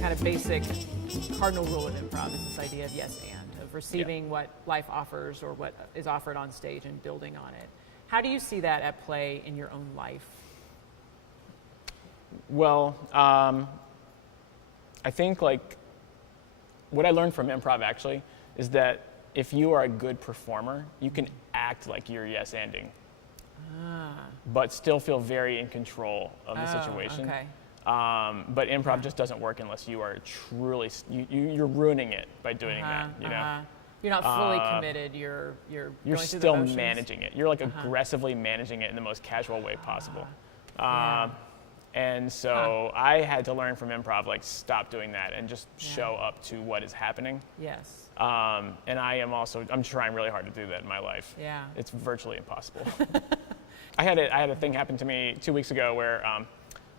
kind of basic cardinal rule of improv is this idea of yes and, of receiving what life offers or what is offered on stage and building on it. How do you see that at play in your own life? Well, I think like what I learned from improv actually is that if you are a good performer, you can act like you're yes-anding, but still feel very in control of the situation. Okay. But improv just doesn't work unless you are truly, you're ruining it by doing that, you know? You're not fully committed, you're going through the still motions. managing it. You're like aggressively managing it in the most casual way possible. And so I had to learn from improv, like stop doing that and just show up to what is happening. Yes. And I'm trying really hard to do that in my life. Yeah. It's virtually impossible. I had a thing happen to me 2 weeks ago where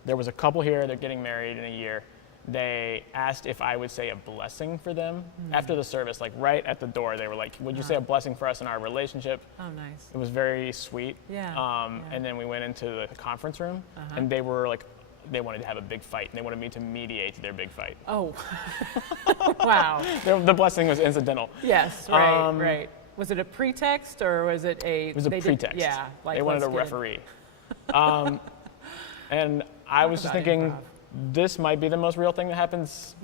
there was a couple here, they're getting married in a year. They asked if I would say a blessing for them after the service, like right at the door. They were like, would you say a blessing for us in our relationship? Oh, nice. It was very sweet. Yeah. And then we went into the conference room and they were like, they wanted to have a big fight and they wanted me to mediate their big fight. Oh, wow. The blessing was incidental. Yes, right, right. Was it a pretext or was it a... It was a pretext. Like they wanted a referee. And I was just thinking, this might be the most real thing that happens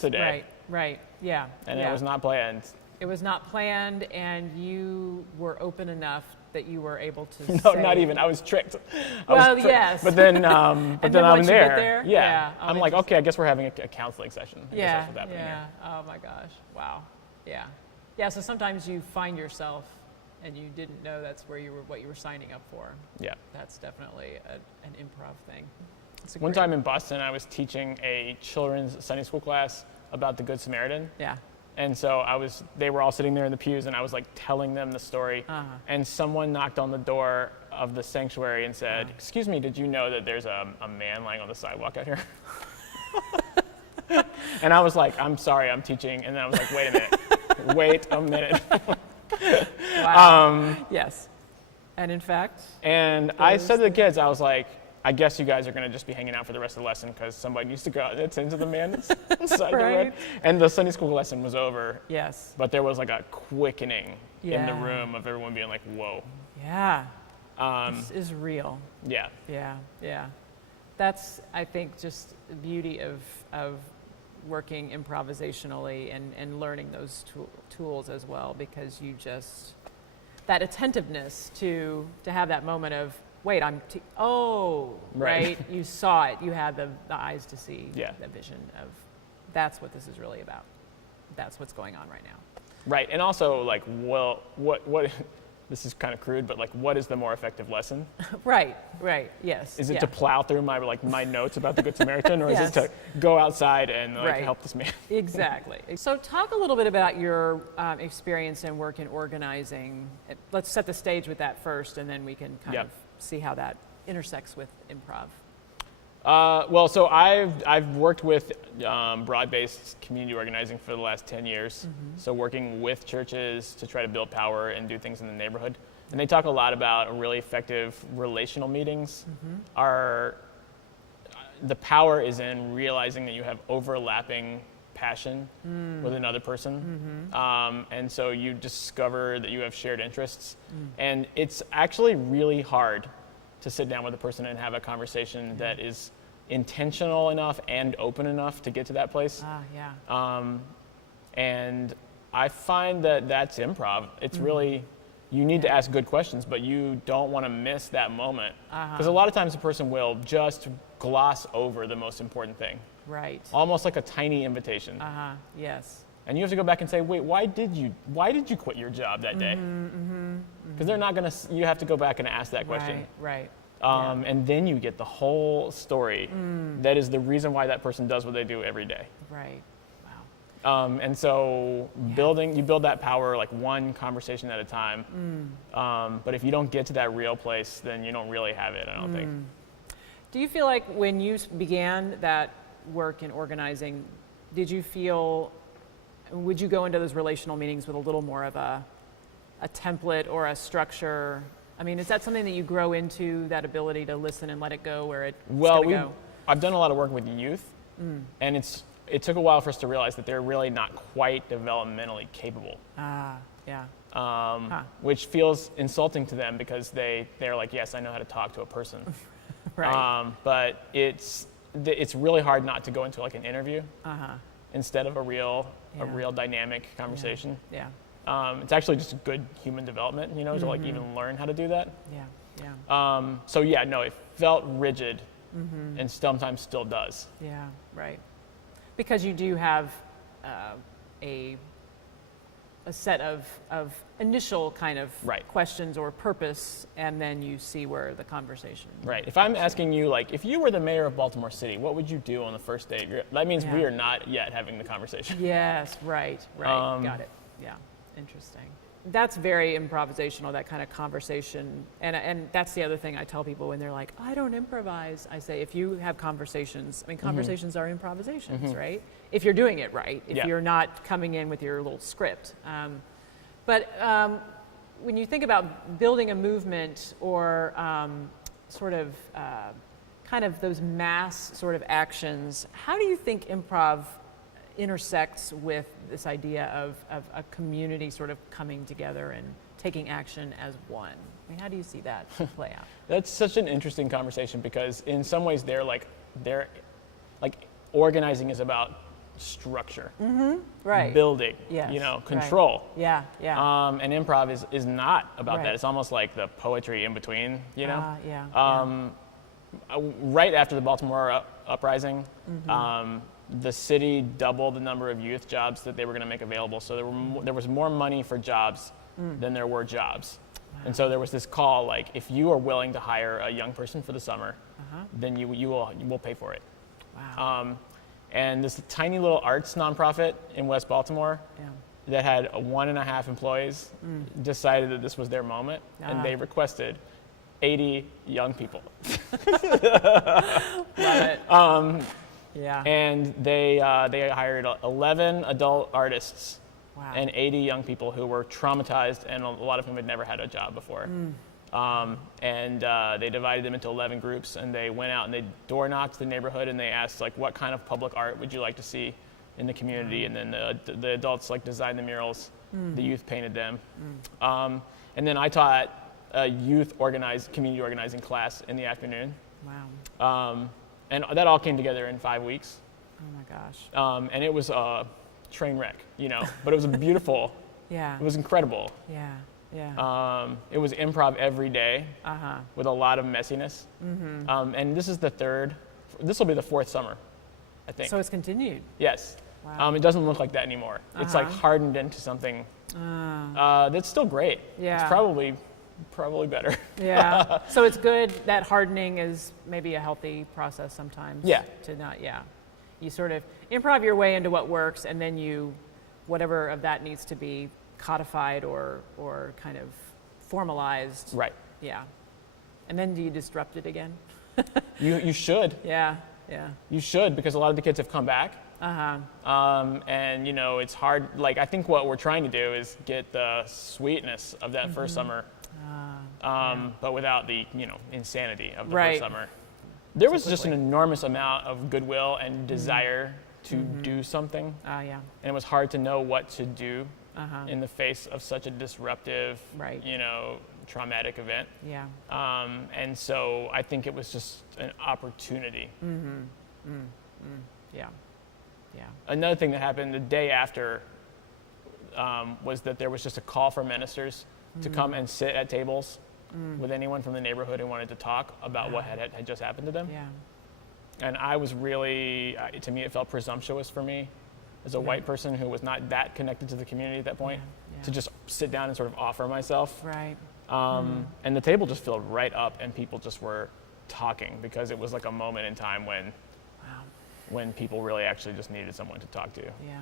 today. Right, yeah. And it was not planned. It was not planned, and you were open enough that you were able to No, say... not even. I was tricked. Yes. But then, I'm there. Yeah. I'm like, okay, I guess we're having a counseling session. I guess that's what's happening here. Oh my gosh. Wow. Yeah. Yeah. So sometimes you find yourself, and you didn't know that's what you were signing up for. Yeah. That's definitely an improv thing. One time in Boston, I was teaching a children's Sunday school class about the Good Samaritan. Yeah. And so they were all sitting there in the pews and I was like telling them the story. And someone knocked on the door of the sanctuary and said, excuse me, did you know that there's a man lying on the sidewalk out here? And I was like, I'm sorry, I'm teaching. And then I was like, wait a minute. Wow. Yes. And in fact? And I said to the kids, I was like, I guess you guys are going to just be hanging out for the rest of the lesson because somebody needs to go out and attend to the man inside the room. And the Sunday school lesson was over. Yes. But there was like a quickening in the room of everyone being like, whoa. Yeah. This is real. Yeah. Yeah. That's, I think, just the beauty of working improvisationally and learning those tools as well, because you just, that attentiveness to have that moment of, wait, right. You saw it. You had the eyes to see the vision of that's what this is really about. That's what's going on right now. Right. And also, like, well, what this is kind of crude, but like, what is the more effective lesson? Right. Yes. Is it to plow through my notes about the Good Samaritan, or is it to go outside and help this man? Exactly. So talk a little bit about your experience and work in organizing. Let's set the stage with that first, and then we can kind of see how that intersects with improv. Well, so I've worked with broad-based community organizing for the last 10 years. So working with churches to try to build power and do things in the neighborhood. And they talk a lot about really effective relational meetings. The power is in realizing that you have overlapping passion with another person. And so you discover that you have shared interests. And it's actually really hard to sit down with a person and have a conversation that is intentional enough and open enough to get to that place. And I find that that's improv. It's really, you need to ask good questions, but you don't want to miss that moment. Because a lot of times a person will just gloss over the most important thing. Right. Almost like a tiny invitation. Yes. And you have to go back and say, wait, why did you quit your job that day? Because they're not going to, you have to go back and ask that question. Right. And then you get the whole story. That is the reason why that person does what they do every day. Right. Wow. And so you build that power like one conversation at a time. But if you don't get to that real place, then you don't really have it, I don't think. Do you feel like when you began that work in organizing, would you go into those relational meetings with a little more of a template or a structure? I mean, is that something that you grow into, that ability to listen and let it go where it's going to go? I've done a lot of work with youth, and it's it took a while for us to realize that they're really not quite developmentally capable. Yeah. Which feels insulting to them because they're like, yes, I know how to talk to a person. Right. But it's really hard not to go into like an interview instead of a real dynamic conversation. Yeah. It's actually just good human development, to like even learn how to do that. Yeah. So yeah, no, it felt rigid and sometimes still does. Yeah, right. Because you do have a set of initial kind of questions or purpose, and then you see where the conversation. Right. If I'm asking you, like, if you were the mayor of Baltimore City, what would you do on the first date? That means we are not yet having the conversation. Yes, right. Got it. Yeah, interesting. That's very improvisational, that kind of conversation. And that's the other thing I tell people when they're like, I don't improvise. I say, if you have conversations, conversations are improvisations, right? If you're doing it right, if you're not coming in with your little script. But when you think about building a movement or kind of those mass sort of actions, how do you think improv intersects with this idea of a community sort of coming together and taking action as one? How do you see that play out? That's such an interesting conversation because in some ways they're like organizing is about structure, right? Building, Yes. control. Right. Yeah. And improv is not about that. It's almost like the poetry in between, Right after the Baltimore uprising, the city doubled the number of youth jobs that they were going to make available. So there was more money for jobs than there were jobs. Wow. And so there was this call, like, if you are willing to hire a young person for the summer, then we'll pay for it. Wow. And this tiny little arts nonprofit in West Baltimore that had 1.5 employees decided that this was their moment, and they requested 80 young people. Love it. Yeah. And they hired 11 adult artists and 80 young people who were traumatized, and a lot of whom had never had a job before. And they divided them into 11 groups, and they went out and they door knocked the neighborhood, and they asked, like, what kind of public art would you like to see in the community? And then the adults like designed the murals, the youth painted them. And then I taught a youth community organizing class in the afternoon. Wow. And that all came together in 5 weeks. Oh my gosh. And it was a train wreck, but it was beautiful. Yeah. It was incredible. Yeah. It was improv every day with a lot of messiness. And this will be the 4th summer, I think. So it's continued. Yes. Wow. It doesn't look like that anymore. It's like hardened into something that's still great. Yeah. It's probably better. Yeah. So it's good that hardening is maybe a healthy process sometimes. Yeah. You sort of improv your way into what works, and then whatever of that needs to be codified or kind of formalized. Right. Yeah. And then do you disrupt it again? You should. Yeah. You should, because a lot of the kids have come back. And it's hard. Like, I think what we're trying to do is get the sweetness of that first summer, but without the insanity of the first summer. There was just an enormous amount of goodwill and desire to do something. And it was hard to know what to do in the face of such a disruptive, traumatic event. Yeah. And so I think it was just an opportunity. Yeah. Another thing that happened the day after was that there was just a call for ministers to come and sit at tables with anyone from the neighborhood who wanted to talk about what had just happened to them. Yeah. And I was really, to me, it felt presumptuous for me as a white person who was not that connected to the community at that point to just sit down and sort of offer myself. Right. And the table just filled right up, and people just were talking because it was like a moment in time when people really actually just needed someone to talk to. Yeah.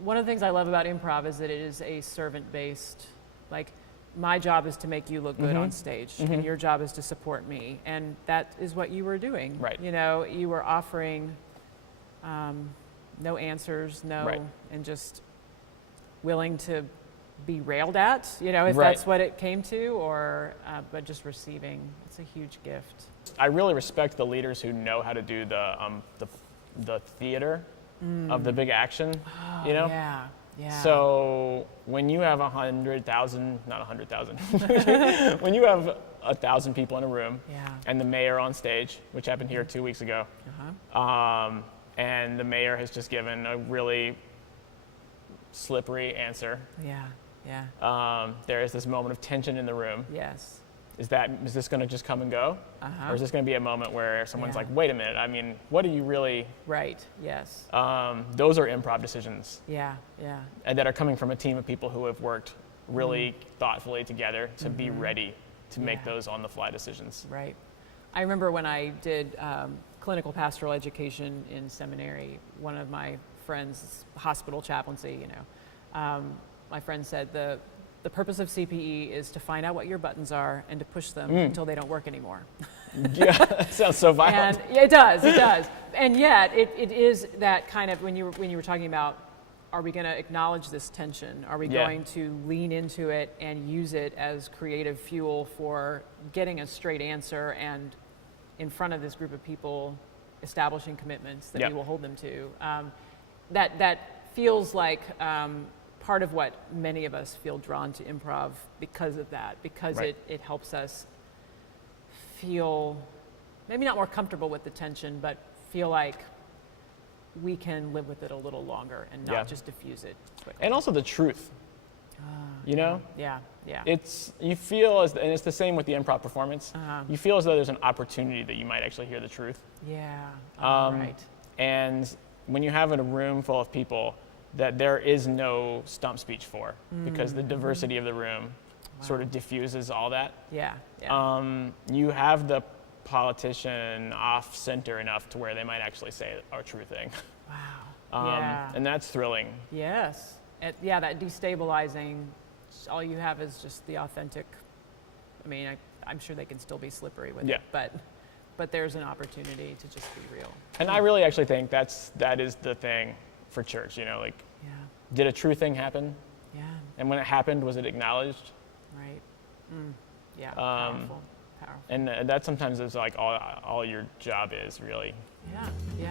One of the things I love about improv is that it is a servant-based, like, my job is to make you look good on stage, and your job is to support me. And that is what you were doing. Right. You were offering no answers, and just willing to be railed at, if that's what it came to, or but just receiving. It's a huge gift. I really respect the leaders who know how to do the theater of the big action, Oh, you know? Yeah. Yeah. So when you have 100,000, not 100,000, when you have 1,000 people in a room Yeah. and the mayor on stage, which happened here 2 weeks ago, and the mayor has just given a really slippery answer, Yeah. Yeah. there is this moment of tension in the room. Yes. Is this going to just come and go? Or is this going to be a moment where someone's Yeah. like, wait a minute, I mean, what do you really... Right. Yes. Those are improv decisions Yeah. Yeah. and that are coming from a team of people who have worked really thoughtfully together to be ready to make Yeah. those on-the-fly decisions. Right. I remember when I did clinical pastoral education in seminary, one of my friends, hospital chaplaincy, my friend said the purpose of CPE is to find out what your buttons are and to push them until they don't work anymore. Yeah, it sounds so violent. And it does. And yet it is that kind of, when you were talking about, are we going to acknowledge this tension? Are we going to lean into it and use it as creative fuel for getting a straight answer and in front of this group of people establishing commitments that we will hold them to? That feels like part of what many of us feel drawn to improv because of that, because it helps us feel maybe not more comfortable with the tension, but feel like we can live with it a little longer and not just diffuse it quickly. And also the truth, you know? Yeah. You feel, and it's the same with the improv performance, you feel as though there's an opportunity that you might actually hear the truth. Yeah, right. And when you have a room full of people that there is no stump speech for, because the diversity of the room sort of diffuses all that. Yeah. You have the politician off center enough to where they might actually say a true thing. Wow. And that's thrilling. Yes. That destabilizing, all you have is just the authentic. I mean, I'm sure they can still be slippery with it, but there's an opportunity to just be real. And I really actually think that is the thing for church, did a true thing happen? Yeah. And when it happened, was it acknowledged? Right. Yeah. Powerful. And that sometimes is like all your job is really. Yeah.